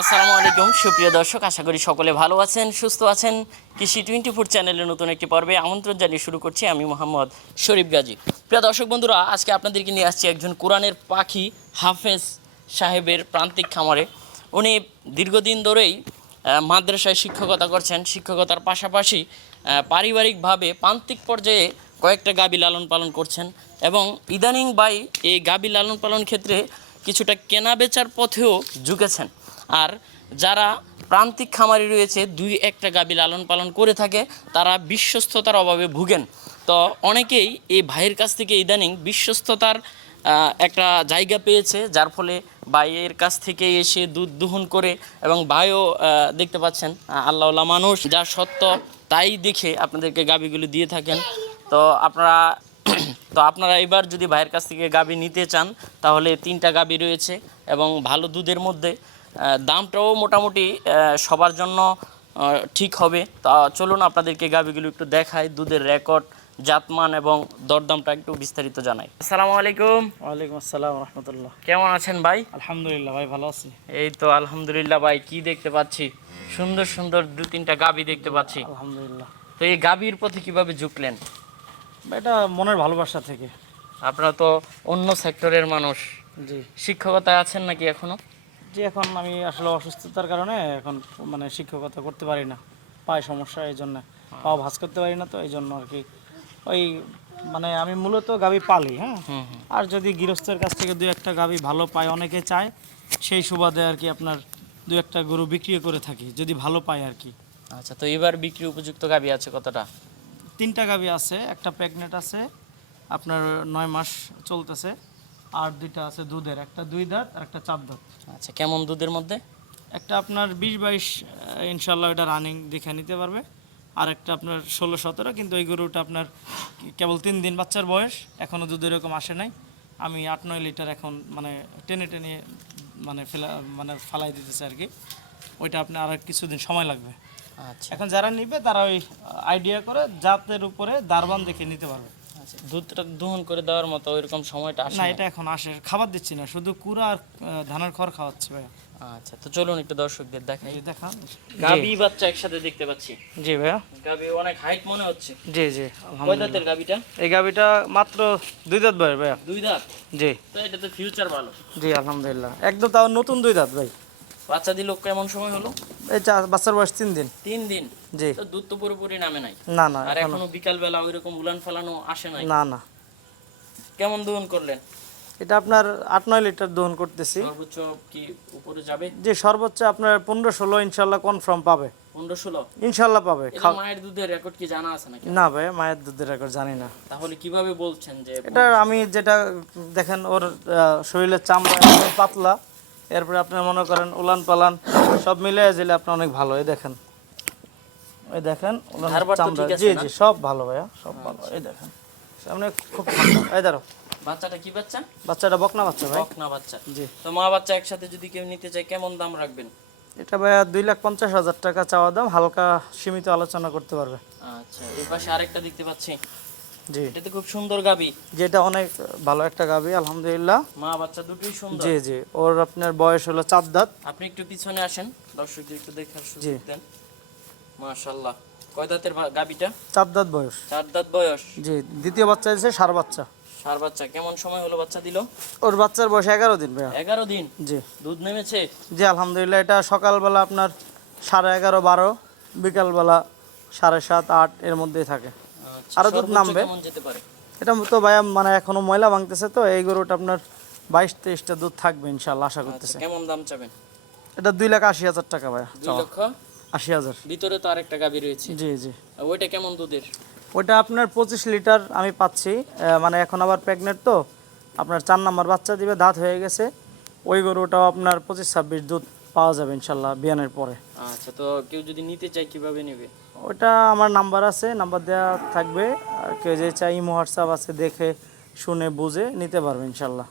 আসসালামু আলাইকুম। সুপ্রিয় দর্শক, আশা করি সকলে ভালো আছেন, সুস্থ আছেন। কৃষি টোয়েন্টি ফোর চ্যানেলের নতুন একটি পর্বে আমন্ত্রণ জানিয়ে শুরু করছি আমি মোহাম্মদ শরীফ গাজী। প্রিয় দর্শক বন্ধুরা, আজকে আপনাদেরকে নিয়ে আসছি একজন কোরআনের পাখি হাফেজ সাহেবের প্রান্তিক খামারে। উনি দীর্ঘদিন ধরেই মাদ্রাসায় শিক্ষকতা করছেন। শিক্ষকতার পাশাপাশি পারিবারিকভাবে প্রান্তিক পর্যায়ে কয়েকটা গাবি লালন পালন করছেন এবং ইদানিং বাই এই গাবি লালন পালন ক্ষেত্রে কিছুটা কেনা বেচার পথেও ঝুঁকেছেন। আর যারা প্রান্তিক খামারি রয়েছে, দুই একটা গাবি লালন পালন করে থাকে, তারা বিশ্বস্ততার অভাবে ভুগেন। তো অনেকেই এই ভাইয়ের কাছ থেকে ইদানিং বিশ্বস্ততার একটা জায়গা পেয়েছে, যার ফলে ভাইয়ের কাছ থেকে এসে দুধ দহন করে এবং ভাইও দেখতে পাচ্ছেন আল্লাহওয়ালা মানুষ, যা সত্য তাই দেখে আপনাদেরকে গাবিগুলি দিয়ে থাকেন। তো আপনারা তো আপনারা এবার যদি ভাইয়ের কাছ থেকে গাবি নিতে চান, তাহলে তিনটা গাবি রয়েছে এবং ভালো দুধের মধ্যে দামটাও মোটামুটি সবার জন্য ঠিক হবে। তা চলুন আপনাদেরকে গাবিগুলো একটু দেখাই দুধের রেকর্ড জাতমান এবং দরদামটা একটু বিস্তারিত জানাই। আসসালামু আলাইকুম। ওয়ালাইকুম আসসালাম রহমতুল্লাহ। কেমন আছেন ভাই? আলহামদুলিল্লাহ ভাই ভালো আছি। এই তো আলহামদুলিল্লাহ ভাই কি দেখতে পাচ্ছি? সুন্দর সুন্দর দু তিনটা গাবি দেখতে পাচ্ছি। আলহামদুলিল্লাহ। তো এই গাবির প্রতি কীভাবে ঝুঁকলেন? এটা মনের ভালোবাসা থেকে। আপনারা তো অন্য সেক্টরের মানুষ। জি। শিক্ষকতায় আছেন নাকি এখনও? জি এখন আমি আসলে অসুস্থতার কারণে এখন মানে শিক্ষকতা করতে পারি না। পায়ে সমস্যা এই জন্য পাও ভাজ করতে পারি না তো এই জন্য আর কি। ওই মানে আমি মূলত গাবি পালি হ্যাঁ? আর যদি গৃহস্থের কাছ থেকে দু একটা গাবি ভালো পায় অনেকে চায় সেই সুবাদে আর কি আপনার দু একটা গরু বিক্রি করে থাকি যদি ভালো পায় আর কি। আচ্ছা তো এবার বিক্রি উপযুক্ত গাবি আছে কতটা? তিনটা গাবি আছে একটা প্রেগনেন্ট আছে আপনার নয় মাস চলতেছে। আর দুইটা আছে দুধের একটা দুই দাঁত আর একটা চার দাঁত। আচ্ছা কেমন দুধের মধ্যে? একটা আপনার বিশ বাইশ ইনশাল্লাহ এটা রানিং দেখে নিতে পারবে। আর একটা আপনার ষোলো সতেরো কিন্তু ওই গরুটা আপনার কেবল তিন দিন বাচ্চার বয়স এখনও দুধ এরকম আসে নাই। আমি আট নয় লিটার এখন মানে টেনে টেনে মানে ফেলা মানে ফালাই দিতেছে আর কি। ওইটা আপনি আর কিছুদিন সময় লাগবে। আচ্ছা। এখন যারা নিবে তারা ওই আইডিয়া করে জাতের উপরে দারবান দেখে নিতে পারবে। দুধটা দহন করে দেওয়ার মতো ওইরকম সময়টা আসে না। এটা এখন আসে খাবার দিচ্ছি না শুধু কুড়া আর ধানের খড় খাওয়াচ্ছে ভাইয়া। আচ্ছা তো চলুন একটু দর্শকদের দেখাই। এই দেখান। গাবি বাচ্চা একসাথে দেখতে পাচ্ছি। জি ভাইয়া। গাবি অনেক হাইট মনে হচ্ছে। জি জি কয় দাঁতের গাবিটা? এই গাবিটা মাত্র দুই দাঁত ভাই ভাইয়া। দুই দাঁত? জি। তো এটা তো ফিউচার ভালো। জি আলহামদুলিল্লাহ। একদম তাও নতুন দুই দাঁত ভাই। বাচ্চা দিল কেমন সময় হলো? এই বাচ্চার বয়স তিন দিন। তিন দিন? জি। তো দুধ তো পুরোপুরি নামে নাই? না না আর এখনও এখনও বিকাল বেলা ওইরকম উলান ফালানো আসে নাই? না না। কেমন দহন করলেন? এটা আপনার আট নয় লিটার দহন করতেছি। সর্বোচ্চ কি উপরে যাবে? যে সর্বোচ্চ আপনার পনেরো ষোলো ইনশাল্লাহ কনফার্ম পাবে। পনেরো ষোলো? ইনশাল্লাহ পাবে। মায়ের দুধের রেকর্ড কি জানা আছে নাকি? না ভাই মায়ের দুধের রেকর্ড জানি না। তাহলে কীভাবে বলছেন যে এটা আমি যেটা দেখেন ওর শরীরের চামড়া পাতলা। এরপরে আপনি মনে করেন উলান পালান সব মিলে দিলে আপনি অনেক ভালো। এই দেখেন। ওই দেখেন জি জি সব ভালো ভাইয়া সব ভালো। এই দেখেন সামনে খুব ঠান্ডা। এই ধরো বাচ্চাটা কি বাচ্চা? বাচ্চাটা বকনা বাচ্চা ভাই। বকনা বাচ্চা। জি। তো মা বাচ্চা একসাথে যদি কেউ নিতে চায় কেমন দাম রাখবেন? এটা ভাইয়া দুই লাখ পঞ্চাশ হাজার টাকা চাওয়া দাম হালকা সীমিত আলোচনা করতে পারবে। আচ্ছা এর পাশে আরেকটা দেখতে পাচ্ছি। জি। এটা তো খুব সুন্দর গাবি। যেটা অনেক ভালো একটা গাবি আলহামদুলিল্লাহ। মা বাচ্চা দুটোই সুন্দর। জি জি। ওর আপনার বয়স হলো চার দাঁত। আপনি একটু পিছনে আসেন দর্শকদের একটু দেখার জি। সুযোগ দেন। মাশাআল্লাহ। কয় দাঁতের গাবিটা? চার দাঁত বয়স। চার দাঁত বয়স। জি দ্বিতীয় বাচ্চা এসেছে সার বাচ্চা। সার বাচ্চা। কেমন সময় হলো বাচ্চা দিল? ওর বাচ্চার বয়স এগারো দিন ভাইয়া। এগারো দিন? জি। দুধ নেমেছে? জি আলহামদুলিল্লাহ। এটা সকালবেলা আপনার সাড়ে এগারো বারো বিকালবেলা সাড়ে সাত আট এর মধ্যেই থাকে। আচ্ছা, আরও দুধ নামবে। এটা তো ভাইয়া মানে এখনও ময়লা ভাঙতেছে তো এই গরুটা আপনার বাইশ তেইশটা দুধ থাকবে ইনশাল্লাহ আশা আচ্ছা, করতেছে। কেমন দাম চাবেন? এটা দুই লাখ আশি হাজার টাকা ভাইয়া দুই লক্ষ? আশি হাজার। ভিতরে তো আরেকটা গাবি রয়েছে। জি জি। ওইটা কেমন দুধের? ওইটা আপনার পঁচিশ লিটার আমি পাচ্ছি মানে এখন আবার প্রেগনেন্ট তো আপনার চার নাম্বার বাচ্চা দিবে দাঁত হয়ে গেছে। ওই গরুটাও আপনার পঁচিশ ছাব্বিশ দুধ পাওয়া যাবে ইনশাল্লাহ বিয়ানের পরে। আচ্ছা তো কেউ যদি নিতে চায় কীভাবে নেবে? ওটা আমার নাম্বার আছে নাম্বার দেওয়া থাকবে। আর কেউ যে চাই ইমো হোয়াটসঅ্যাপ আছে দেখে শুনে বুঝে নিতে পারবে ইনশাল্লাহ।